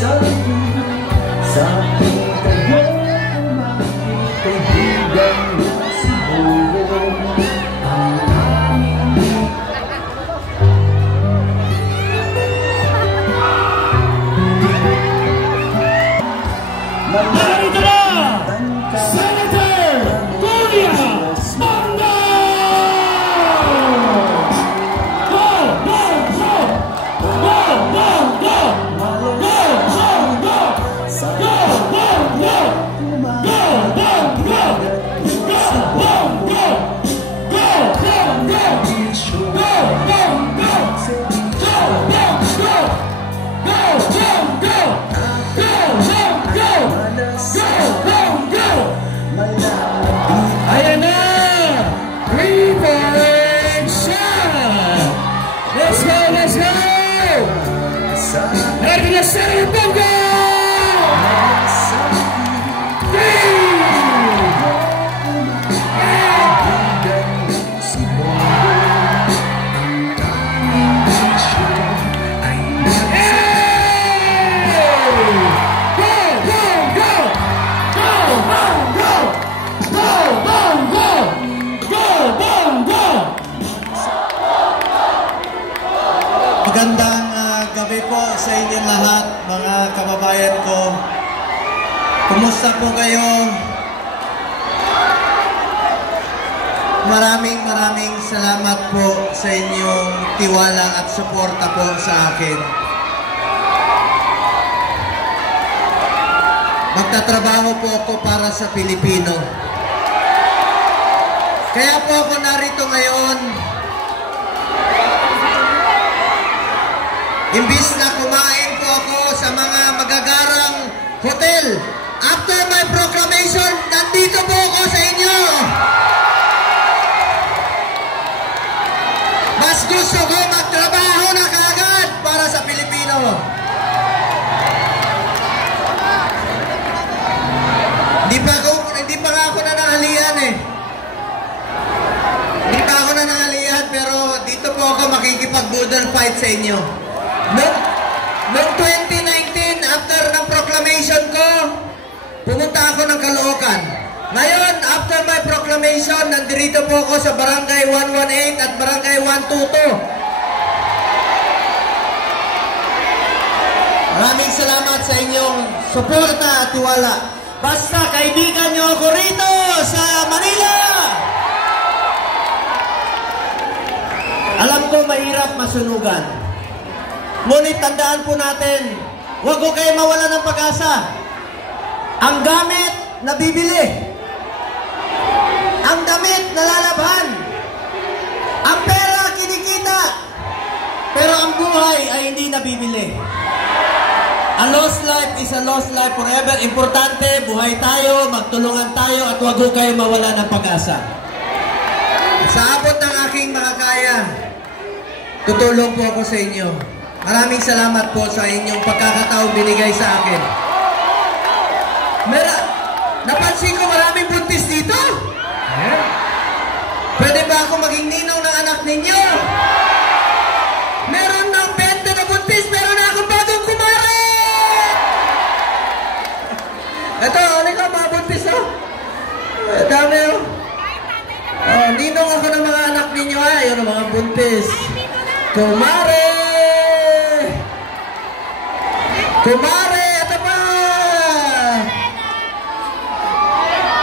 Sa aking tayo umabot, kaibigan mo siguro ang aming narito na Senator Kuya Mango! Go! Go! Go! Go! Go! Go! Ayan na! Preparation! Let's go! Let's go! Ready to set it up! Go! Magandang gabi po sa inyong lahat, mga kababayan ko. Kumusta po kayo? Maraming salamat po sa inyong tiwala at suporta po sa akin. Magtatrabaho po ako para sa Pilipino. Kaya po ako narito ngayon. Imbis na kumain po ako sa mga magagarang hotel, after my proclamation, nandito po ako sa inyo. Mas gusto ko magtrabaho na kaagad para sa Pilipino. Hindi pa nga ako nanangalian eh. Hindi pa ako nanangalian, pero dito po ako makikipag-budal fight sa inyo. Noong 2019, after ng proclamation ko, pumunta ako ng Caloocan. Ngayon, after my proclamation, nandito po ako sa Barangay 118 at Barangay 122. Maraming salamat sa inyong suporta at tiwala. Basta kaibigan nyo ako rito sa Manila! Alam ko mahirap masunugan. Ngunit tandaan po natin, huwag ko kayo mawala ng pag-asa. Ang gamit, nabibili. Ang damit, nalalabhan. Ang pera, kinikita. Pero ang buhay ay hindi nabibili. A lost life is a lost life forever. Importante, buhay tayo, magtulungan tayo, at huwag ko kayo mawala ng pag-asa. Sa abot ng aking makakaya, tutulong po ako sa inyo. Maraming salamat po sa inyong pagkakataong binigay sa akin. Napansin ko maraming buntis dito. Pwede ba ako maging ninong ng anak ninyo? Meron ng 20 na buntis, meron na akong bagong kumare! Ito, alin ka, mga buntis, oh. Dami, oh. Ninong ako ng mga anak ninyo, ha. Yun ang mga buntis. Kumare! Kumare! Ito pa!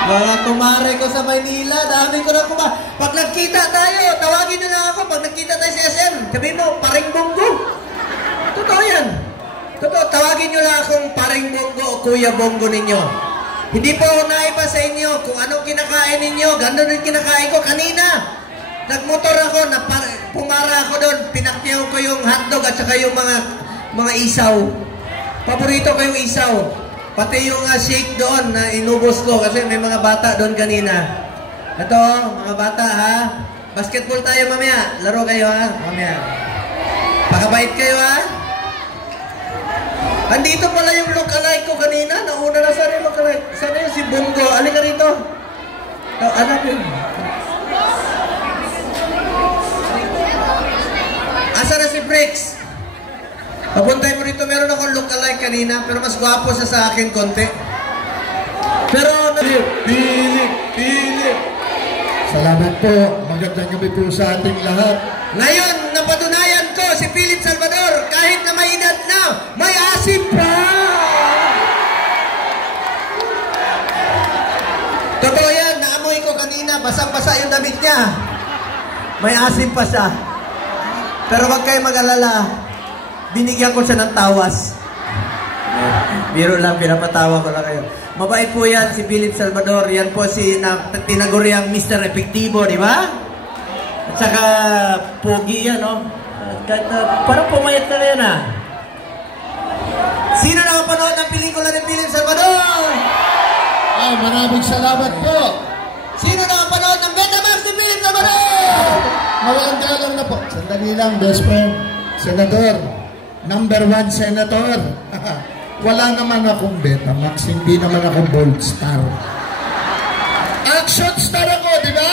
Mga kumare ko sa Maynila, dami ko na kumare. Pag nagkita tayo, tawagin nyo lang ako. Pag nagkita tayo sa SM, sabihin mo, Paring Bongo. Totoo yan. Totoo, tawagin nyo lang akong Paring Bongo o Kuya Bongo ninyo. Hindi po ako naiba sa inyo kung anong kinakain ninyo. Gano'n din kinakain ko kanina. Nagmotor ako, pumara ako doon. Pinakyaw ko yung hotdog at saka yung mga isaw. Paborito ko yung isaw. Pati yung shake doon na inubos ko kasi may mga bata doon kanina. Ito, mga bata ha. Basketball tayo mamaya. Laro kayo ha, mamaya. Pakabait kayo ha. Andito pala yung look-alike ko kanina. Nauna na sana yung look-alike. Sana yung si Bongo. Alin ka rito. Anak yun. Asa na si Bricks? Pabuntay mo rito, meron akong look-alike kanina, pero mas gwapo sa akin konti. Pero, Philip. Salamat po. Magandang gabi po sa ating lahat. Ngayon, napatunayan ko si Philip Salvador, kahit na may edad na, may asim pa! Totoo yan, naamoy ko kanina, basang-basa yung damit niya. May asim pa siya. Pero wag kayo mag-alala, binigyan ko siya ng tawas. Biro lang, pinapatawa ko lang kayo. Mabait po yan si Philip Salvador. Yan po si tinaguriang Mr. Epektibo, di ba? At saka pogi yan, no? Parang pumayat na yan, ha? Sino nakapanood ng pelikula ni Philip Salvador? Maraming salamat po. Sino nakapanood ng Betamax ni Philip Salvador? Mawaganda lang na po. Sandali lang, best friend. Senador. Number 1 senator. Wala naman akong Betamax. Hindi naman akong Bold Star. Action star ako, di ba?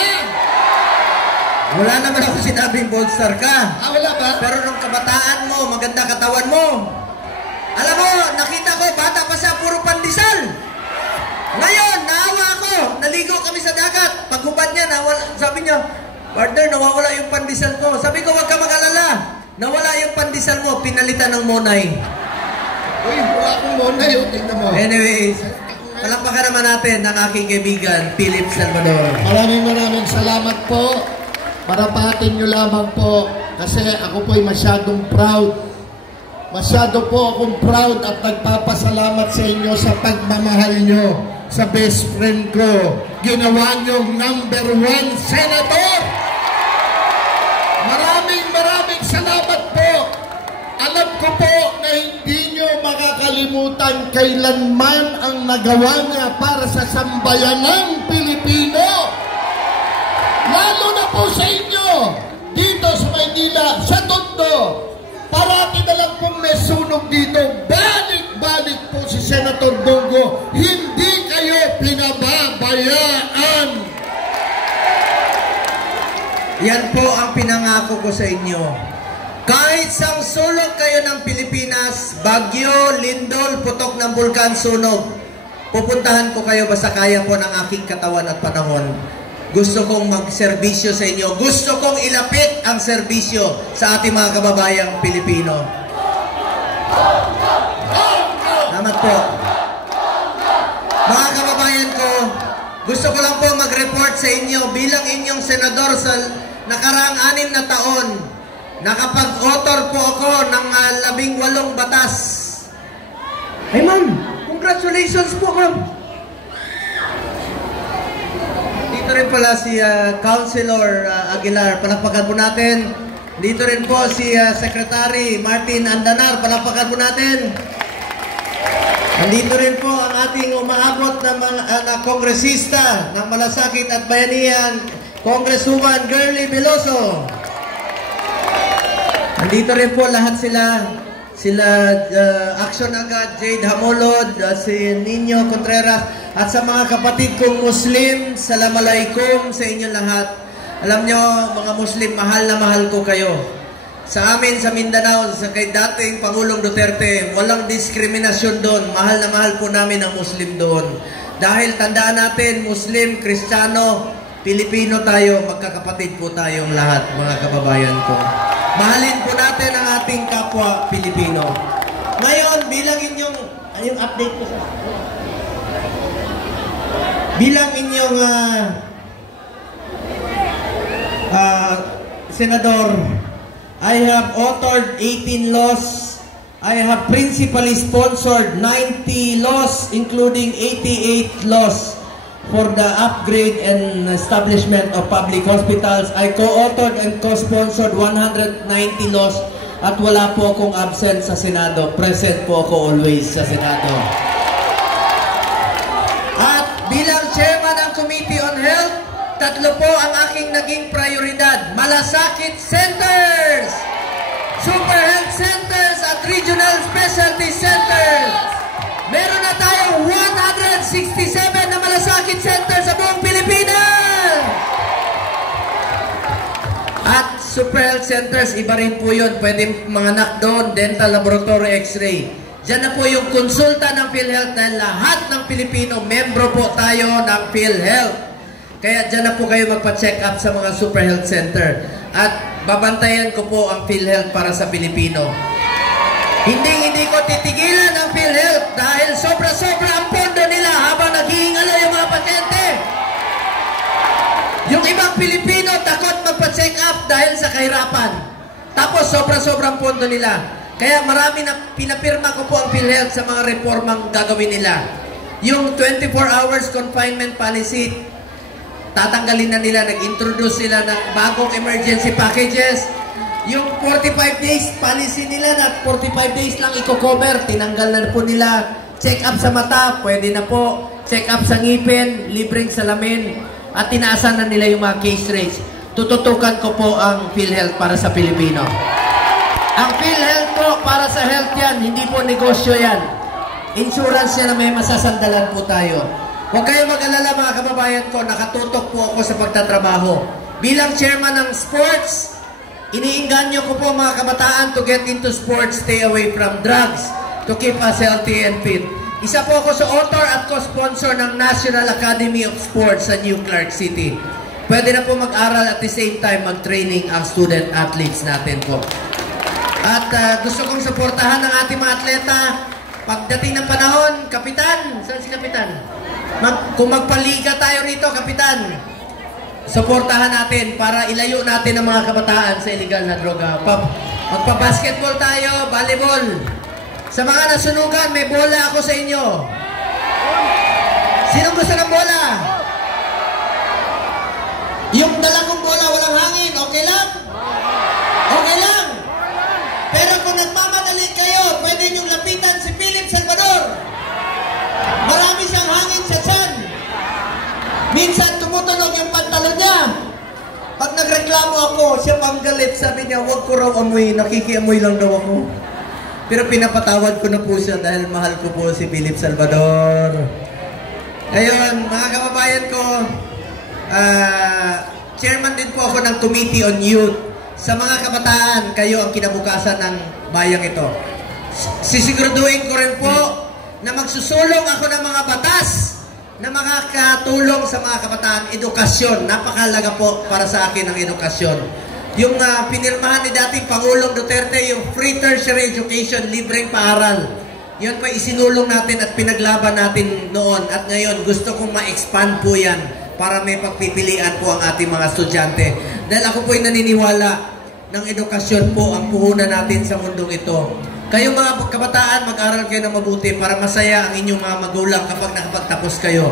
Wala naman ako sinabing Bold Star ka. Wala ba? Pero nung kabataan mo, maganda katawan mo. Alam mo, nakita ko, bata pa siya, puro pandesal. Ngayon, naawa ako. Naligo kami sa dagat. Paghubad niya, sabi niya, partner, nawawala yung pandesal ko. Sabi ko, wag ka mag-alala. Nawala yung pandesal mo, pinalitan ng Monay. Uy, wala akong Monay. Tingnan mo. Anyways, palakpakan naman natin ang aking kaibigan, Philip Salvador. Maraming salamat po. Parapatin nyo lamang po. Kasi ako po'y masyadong proud. Masyado po akong proud at nagpapasalamat sa inyo sa pagmamahal nyo sa best friend ko. Ginawa nyo number 1 senator. Maraming salamat po. Alam ko po na hindi nyo makakalimutan kailanman ang nagawa niya para sa sambayanang Pilipino. Lalo na po sa inyo, dito sa Maynila, sa Tondo. Parati na lang pong may sunog dito. Balik-balik po si Senator Bongo. Hindi kayo pinababayaan. Yan po ang pinangako ko sa inyo. Kahit sang sulok kayo ng Pilipinas, bagyo, lindol, putok ng bulkan, sunog, pupuntahan ko kayo basta kaya po ng aking katawan at panahon. Gusto kong magserbisyo sa inyo. Gusto kong ilapit ang serbisyo sa ating mga kababayang Pilipino. Salamat po. Mga kababayan ko, gusto ko lang po mag-report sa inyo bilang inyong senador sa nakaraang 6 na taon. Nakapag-author po ako ng 18 batas. Hey ma'am, congratulations po ma'am. Dito rin pala si Councilor Aguilar, palakpakan po natin. Dito rin po si Secretary Martin Andanar, palakpakan po natin. Nandito rin po ang ating umaabot na mga kongresista ng Malasakit at Bayanihan, Congresswoman Girly Veloso. Nandito rin po lahat sila Action Agad, Jade Hamolod, si Nino Contreras, at sa mga kapatid kong Muslim, Assalamualaikum sa inyo lahat. Alam nyo, mga Muslim, mahal na mahal ko kayo. Sa amin, sa Mindanao, sa kay dating Pangulong Duterte, walang diskriminasyon doon. Mahal na mahal po namin ang Muslim doon. Dahil tandaan natin, Muslim, Kristiyano, Pilipino tayo, magkakapatid po tayong lahat, mga kababayan ko. Mahalin po natin ang ating kapwa Pilipino. Ngayon, bilang inyong, yung update ko sa bilang inyong Senador, I have authored 18 laws. I have principally sponsored 90 laws, including 88 laws for the upgrade and establishment of public hospitals. I co-authored and co-sponsored 190 laws at wala po akong absent sa Senado. Present po ako always sa Senado. At bilang chairman ng Committee on Health, 3 po ang aking naging prioridad. Malasakit Centers, Super Health Centers at Regional Specialty Centers. Meron na tayong 167 na malasakit centers sa buong Pilipinas. At Super Health Centers, iba rin po yun. Pwede manganak doon, dental, laboratory, x-ray. Diyan na po yung konsulta ng PhilHealth dahil lahat ng Pilipino, membro po tayo ng PhilHealth. Kaya dyan na po kayo magpa-check up sa mga Super Health Center. At babantayan ko po ang PhilHealth para sa Pilipino. Hindi ko titigilan ang PhilHealth dahil sobra-sobra ang pondo nila habang naghihingalo yung mga pasyente. Yung ibang Pilipino takot magpa-check up dahil sa kahirapan. Tapos sobra-sobrang pondo nila. Kaya marami na pinapirma ko po ang PhilHealth sa mga reformang gagawin nila. Yung 24 hours confinement policy, tatanggalin na nila, nag-introduce sila ng bagong emergency packages. Yung 45 days policy nila na 45 days lang i-cover, tinanggal na po nila. Check up sa mata, pwede na po. Check up sa ngipin, libreng salamin. At tinaasan na nila yung mga case rates. Tututukan ko po ang PhilHealth para sa Pilipino. Ang PhilHealth po, para sa health yan, hindi po negosyo yan. Insurance yan na may masasandalan po tayo. Huwag kayo mag-alala mga kababayan ko, nakatutok po ako sa pagtatrabaho. Bilang chairman ng sports, iniinganyo ko po mga kabataan to get into sports, stay away from drugs, to keep us healthy and fit. Isa po ako sa author at co-sponsor ng National Academy of Sports sa New Clark City. Pwede na po mag-aral at the same time mag-training ang student athletes natin po. At gusto kong suportahan ng ating mga atleta. Pagdating ng panahon, Kapitan, saan si Kapitan? Kung magpaliga tayo rito, Kapitan, suportahan natin para ilayo natin ang mga kabataan sa illegal na droga. Magpa-basketball tayo, volleyball. Sa mga nasunugan, may bola ako sa inyo. Sino gusto ng bola? Yung dalawang bola, walang hangin, okay lang? Okay lang? Pero kung nagmamadali kayo, pwede niyong lapitan si Philip Salvador. Marami siyang hangin sa tiyan. Minsan tumutunog yung pantalon niya. Pag nagreklamo ako, siya pang galit. Sabi niya, huwag ko raw amoy, nakikiamoy lang daw ako. Pero pinapatawad ko na po siya dahil mahal ko po si Philip Salvador. Ngayon, mga kababayan ko, chairman din po ako ng Committee on Youth. Sa mga kabataan, kayo ang kinabukasan ng bayang ito. Sisiguraduhin ko rin po na magsusulong ako ng mga batas na makakatulong sa mga kabataan. Edukasyon, napakalaga po para sa akin ang edukasyon. Yung pinirmahan ni dating Pangulong Duterte, yung free tertiary education, libreng paaral. Yun pa isinulong natin at pinaglaban natin noon. At ngayon, gusto kong ma-expand po yan para may pagpipilian po ang ating mga estudyante. Dahil ako po'y naniniwala ng edukasyon po ang puhunan natin sa mundong ito. Kayong mga kabataan, mag-aral kayo ng mabuti para masaya ang inyong mga magulang kapag nakapagtapos kayo.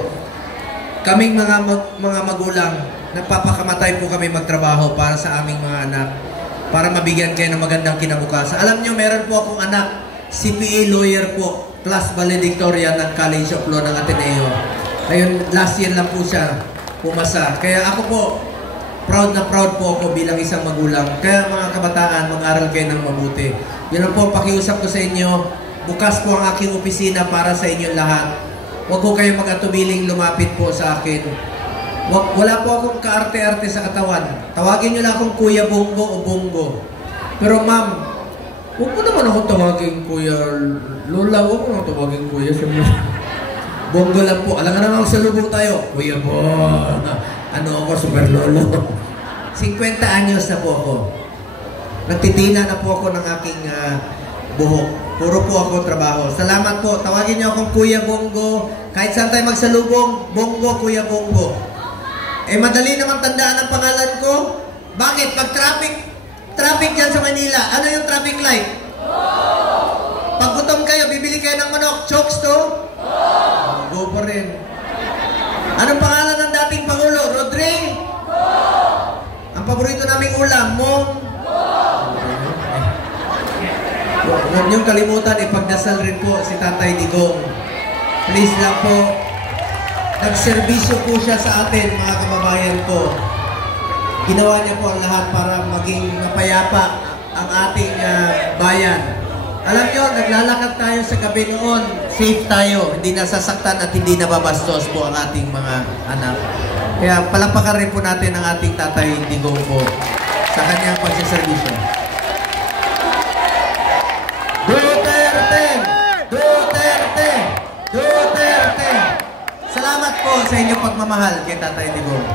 Kaming mga magulang, nagpapakamatay po kami magtrabaho para sa aming mga anak, para mabigyan kayo ng magandang kinabukasan. Alam nyo, meron po akong anak, CPA lawyer po, plus valedictorian ng College of Law ng Ateneo. Ngayon, last year lang po siya pumasa. Kaya ako po, proud na proud po ako bilang isang magulang. Kaya mga kabataan, mag-aral kayo ng mabuti. Yun ang po pakiusap ko sa inyo. Bukas po ang aking opisina para sa inyong lahat. Huwag po kayo mag-atubiling lumapit po sa akin. Wala po akong kaarte-arte sa katawan. Tawagin nyo lang akong Kuya Bongo o Bongo. Pero ma'am, huwag mo naman akong tawagin Kuya Lola. Huwag mo akong tawagin Kuya Bongo lang po. Alam nga naman sa lubong tayo. Kuya Bongo. Ano ako, super lolo. 50 anyos na po ako. Nagtitina na po ako ng aking buhok. Puro po ako trabaho. Salamat po. Tawagin niyo akong Kuya Bongo. Kahit saan tayo magsalubong, Bongo, Kuya Bongo. Eh, madali naman tandaan ang pangalan ko. Bakit? Pag traffic dyan sa Manila, ano yung traffic light? Pag gutom kayo, bibili kayo ng manok, chokes to? Go pa rin. Anong pangalan ng dating Pangulo? Rodri? Ang paborito naming ulam, Mong? Huwag niyong kalimutan, ipagdasal rin po si Tatay Digong. Please lang po. Nagserbisyo po siya sa atin, mga kababayan ko. Ginawa niya po ang lahat para maging mapayapa ang ating bayan. Alam niyo, naglalakad tayo sa gabi noon, safe tayo, hindi nasasaktan at hindi nababastos po ang ating mga anak. Kaya palapakan rin po natin ang ating Tatay Digong po. sa kanyang pagsiservisyo. Duterte! Duterte! Duterte! Salamat po sa inyong pagmamahal kay Tatay Digong.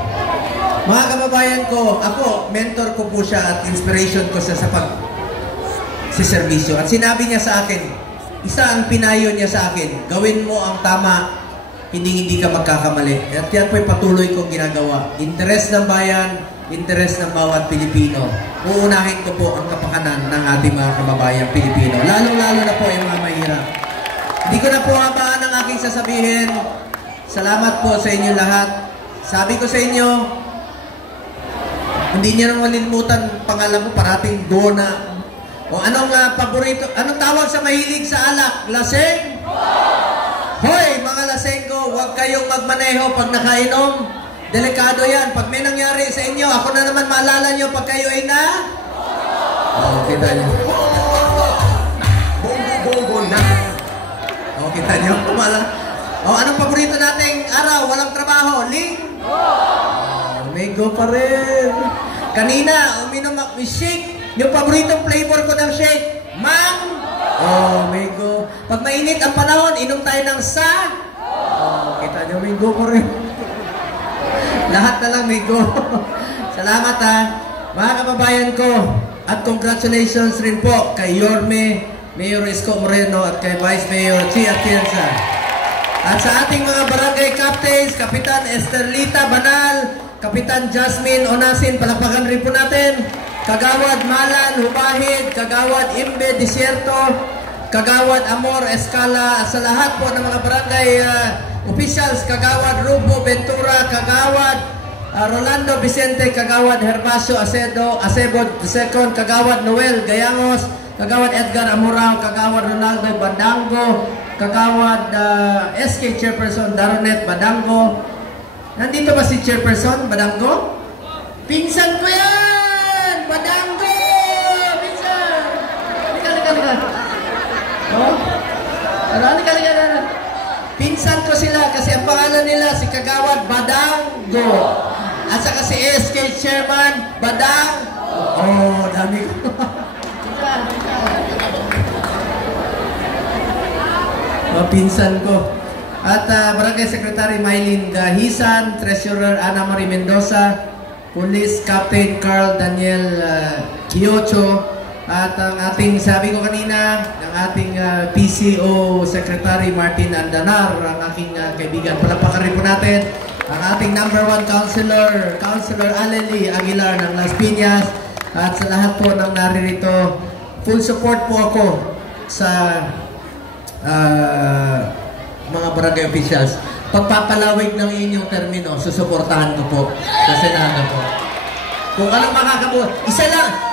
Mga kababayan ko, ako, mentor ko po siya at inspiration ko siya sa pagsiservisyo. At sinabi niya sa akin, isa ang pinayo niya sa akin, gawin mo ang tama, hindi ka magkakamali. At yan po'y patuloy kong ginagawa. Interes ng bayan, interes ng bawat Pilipino. Uunahin ko po ang kapakanan ng ating mga kababayang Pilipino. Lalo-lalo na po yung mga mahirap. Hindi ko na po habaan ang aking sasabihin. Salamat po sa inyo lahat. Sabi ko sa inyo, hindi niyo nang malilimutan pangalan ko, parating Dona. O anong paborito, anong tawag sa mahilig sa alak? Laseng? Hoy, mga lasenggo, huwag kayong magmaneho pag nakainom. Delikado yan. Pag may nangyari sa inyo, ako na naman maalala nyo pag kayo ay na? Kita nyo. Bongo na. Kita nyo. Anong paborito nating araw? Walang trabaho? May go pa rin. Kanina, uminom ako shake. Yung paboritong flavor ko ng shake, may go. Pag mainit ang panahon, inom tayo ng kita nyo, may go pa rin. Lahat na lang may go. Salamat mga kababayan ko. At congratulations rin po kay Yorme, Mayor Isko Moreno at kay Vice Mayor Chi Atienza. At sa ating mga barangay captains, Kapitan Esterlita Banal, Kapitan Jasmine Onasin, palakpakan rin po natin. Kagawad Malan Hubahid, Kagawad Imbe Desierto, Kagawad Amor Escala, at sa lahat po ng mga barangay officials, Kagawad Rubo Ventura, Kagawad Rolando Vicente, Kagawad Hermasio Acebo II, Kagawad Noel Gayangos, Kagawad Edgar Amorao, Kagawad Ronaldo Badango, Kagawad SK Chairperson Daronet Badango. Nandito ba si Chairperson Badango? Pinsan ko yan! Badango! Pinsan! Halika. Halika. Pinsan ko sila kasi ang pangalan nila si Kagawad Badango. At saka si SK Chairman Badang. Dami ko. Pinsan ko. At Barangay Secretary Mylene Gahisan, Treasurer Ana Marie Mendoza, Police Captain Carl Daniel Quiocho, at ang ating, sabi ko kanina, ang ating PCO Secretary Martin Andanar, ang aking kaibigan, palakpakan rin po natin, ang ating #1 Councilor Aleli Aguilar ng Las Piñas, at sa lahat po ng naririto, full support po ako sa mga barangay officials. Pagpapalawig ng inyong termino, susuportahan ko po sa Senado po. Kung anong makakabuhat, isa lang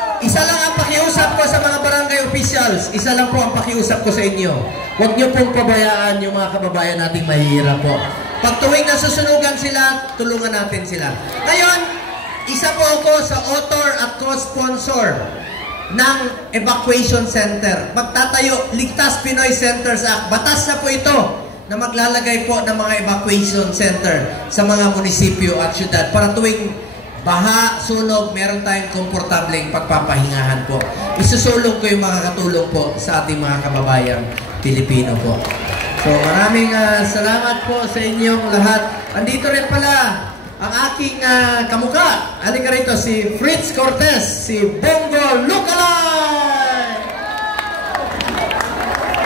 ang pakiusap ko sa mga barangay officials. Isa lang po ang pakiusap ko sa inyo. Huwag niyo pong pabayaan yung mga kababayan nating mahihirap po. Pag tuwing nasusunugan sila, tulungan natin sila. Ngayon, isa po ako sa author at co-sponsor ng Evacuation Center. Magtatayo, Ligtas Pinoy Centers Act. Batas na po ito na maglalagay po ng mga evacuation center sa mga munisipyo at syudad para tuwing baha, sunog, meron tayong komportableng pagpapahingahan po. Isusulong ko yung makakatulong po sa ating mga kababayang Pilipino po. So maraming salamat po sa inyong lahat. Andito rin pala ang aking kamukha. Halika rito, si Fritz Cortez, si Bongo Lookalike!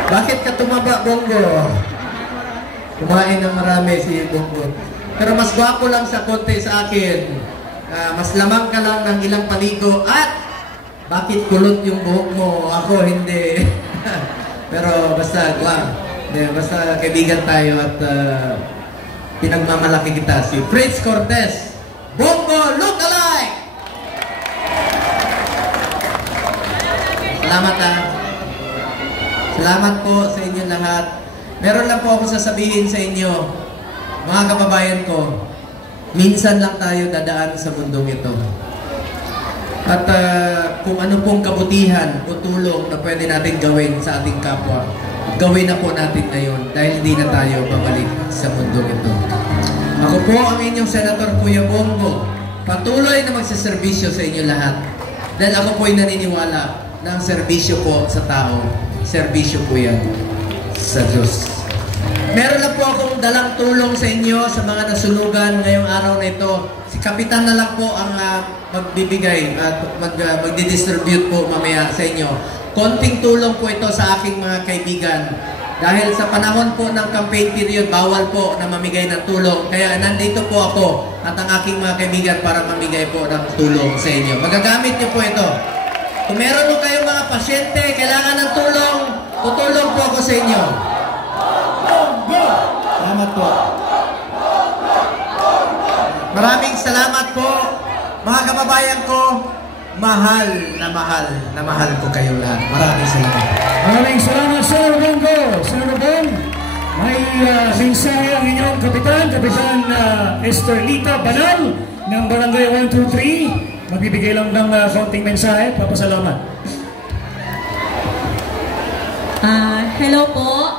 Bakit ka tumaba, Bongo? Kumain ng marami si Bongo. Pero mas gwapo lang sa konti sa akin. Mas lamang ka lang ng ilang paligo. At bakit kulot yung buhok mo? Ako hindi. Pero basta basta kaibigan tayo at pinagmamalaki kita. Si Fritz Cortez, Bongo Lookalike! Salamat Salamat po sa inyo lahat. Meron lang po ako sasabihin sa inyo, mga kababayan ko, minsan lang tayo dadaan sa mundong ito. At kung ano pong kabutihan o tulong na pwede natin gawin sa ating kapwa, gawin na po natin ngayon dahil hindi na tayo babalik sa mundong ito. Ako po ang inyong Senator Kuya Bongo, patuloy na magsiservisyo sa inyo lahat. Dahil ako po'y naniniwala na ang serbisyo po sa tao, serbisyo po yan sa Diyos. Meron na po akong dalang tulong sa inyo sa mga nasunugan ngayong araw na ito. Si Kapitan na lang po ang magbibigay at magdidistribute po mamaya sa inyo. Konting tulong po ito sa aking mga kaibigan. Dahil sa panahon po ng campaign period, bawal po na mamigay ng tulong. Kaya nandito po ako at ang aking mga kaibigan para mamigay po ng tulong sa inyo. Magagamit niyo po ito. Kung meron po kayong mga pasyente, kailangan ng tulong, tutulong po ako sa inyo. Salamat po. Maraming salamat po, mga kababayan ko. Mahal na mahal ko kayo lahat. Maraming salamat. Maraming salamat, Sir Bongo. Sir Bong, may mensahe ang inyong kapitan, Esterlita Banal ng Barangay 123. Magbibigay lang ng konting mensahe. Papasalamat. Hello po.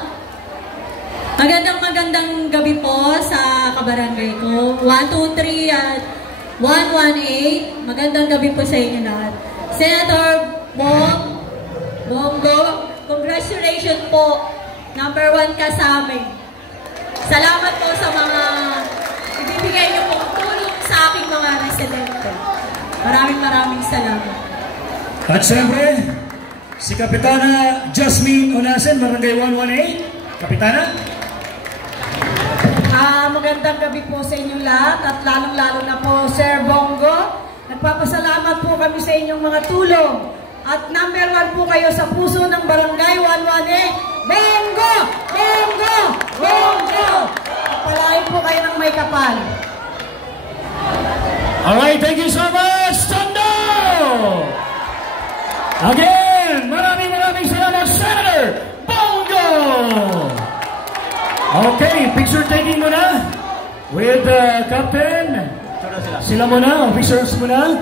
Magandang gabi po sa kabarangay ko. 123 at 118. Magandang gabi po sa inyo lahat. Senator Bongo, congratulations po. Number 1 ka sa amin. Salamat po sa mga ibibigay niyo pong tulong sa aking mga residente. Maraming salamat. At siyempre, si Kapitana Jasmine Onasen, Barangay 118. Kapitana? Magandang gabi po sa inyong lahat at lalong-lalo na po Sir Bongo. Nagpapasalamat po kami sa inyong mga tulong. At number 1 po kayo sa puso ng Barangay 118. Bongo! Bongo! Bongo! Palain po kayo ng may kapal. Alright, thank you so much, Tondo! Again, maraming salamat, Senator Bongo! Okay, picture taking muna with Captain. Sila muna, officers muna.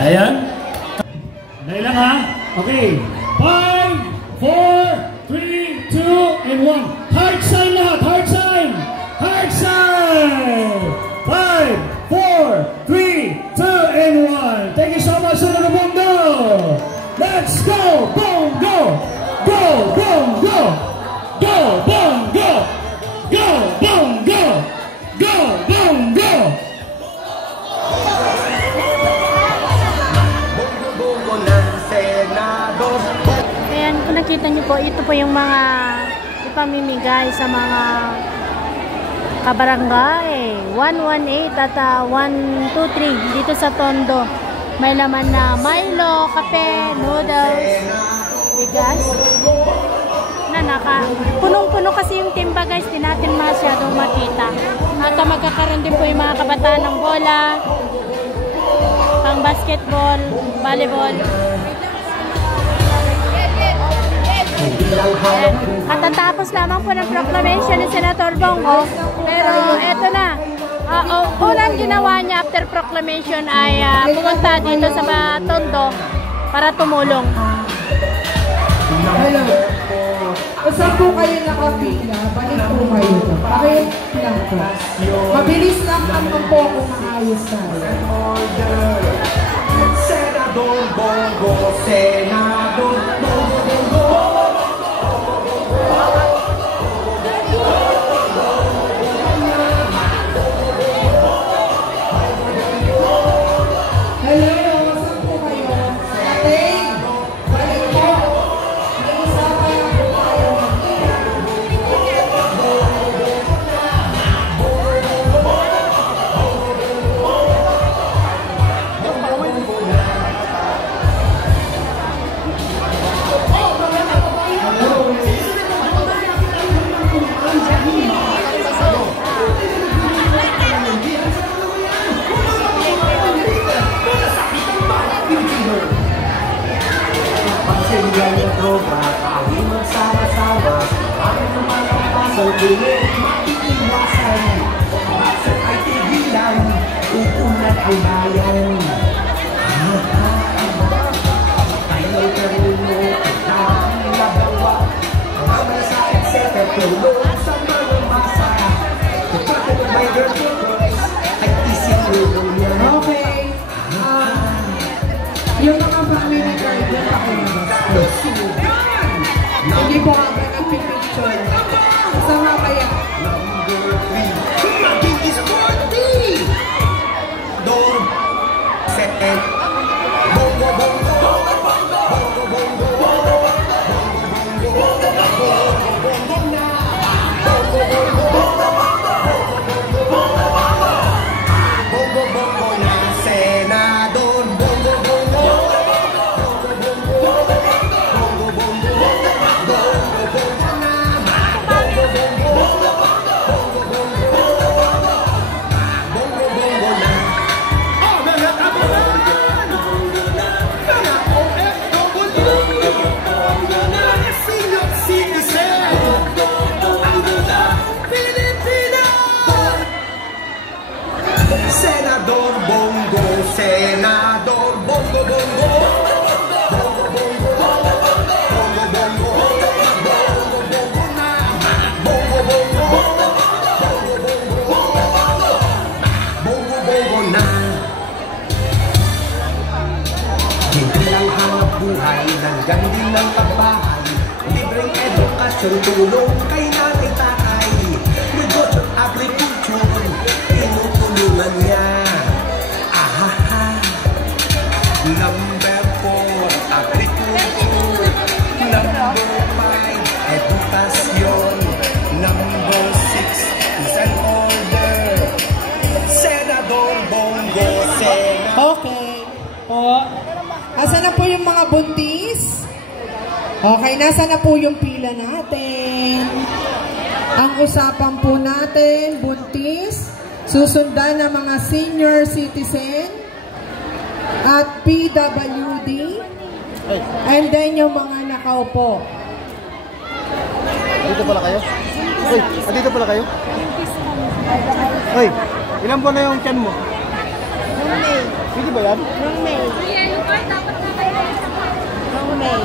Ayan. Dahil lang ha. Okay. 5, 4, 3, 2, and 1. Heart sign lahat. Heart sign. Heart sign. 5, 4, 3, 2, and 1. Thank you so much, Senator Bongo. Let's go, Bongo. Go, Bongo. Go, Bongo. Go, Bongo. Go, Bongo. Ayan, kung nakita niyo po, ito po yung mga ipamimigay sa mga kabarangay 118 at 123 dito sa Tondo. May laman na Milo, kape, noodles, bigas na punong-puno kasi yung timba guys, di natin masyadong makita. At magkakaroon din po yung mga kabataan ng bola, pang basketball, volleyball. Katatapos lamang po ng proclamation ni Senator Bongo, pero eto na, unang ginawa niya after proclamation ay pumunta dito sa Tondo para tumulong. Hello. Saan po kayo nakapila? Balik po kayo. Bakit lang po? Mabilis lang naman po kung maayos tayo. Senador Bongo, Senador Bongo. Hello. Saan po kayo? Ating. Balik po. May isa pa lang po kayo. Pagsigaw ng tropa, tayo magsama-sama. Ang makapasal, maiiwasan. Pagpasok ay tigilan, upunan ang bayan. Tayo'y karulo, nakalagawa. Mga sa eksete, tulong sa mga masa. Kapag may girl, ay isip lulo niya. Okay. family card yung pakilabas po. Hindi po ako nagpipicture. Sama kaya. Magigis Cordy! Door, second, bongo, bongo, bongo, bongo, bongo, bongo, bongo na, bongo, bongo, bongo, bongo na, senador, bongo, bongo, bongo, bongo, bongo, bongo, bongo na, bongo, bongo. Senador Bongo, Senador Bongo, Bongo, Bongo, Bongo, Bongo, Bongo, Bongo, Bongo na, Bongo, Bongo, Bongo, Bongo, Bongo, Bongo na. Hindi lang hanap buhay, nandyan din ang kabahay, libreng edukasyon, tulong kay nanay tatay, negosyo, agriculture, tinutulungan niya. Ahaha. Number 4, agriculture. Number 5, edukasyon. Number 6, is an order. Senador Bongo, Senador. Okay. Po. Asa na po yung mga buntis? Okay, nasa na po yung pila natin? Ang usapan po natin, buntis, susundan ng mga senior citizen at PWD, and then yung mga nakaupo. Dito pala kayo? Uy, dito pala kayo? Uy, ilan po na yung tiyan mo? Noong May. Pwede ba yan? Noong May. Noong May.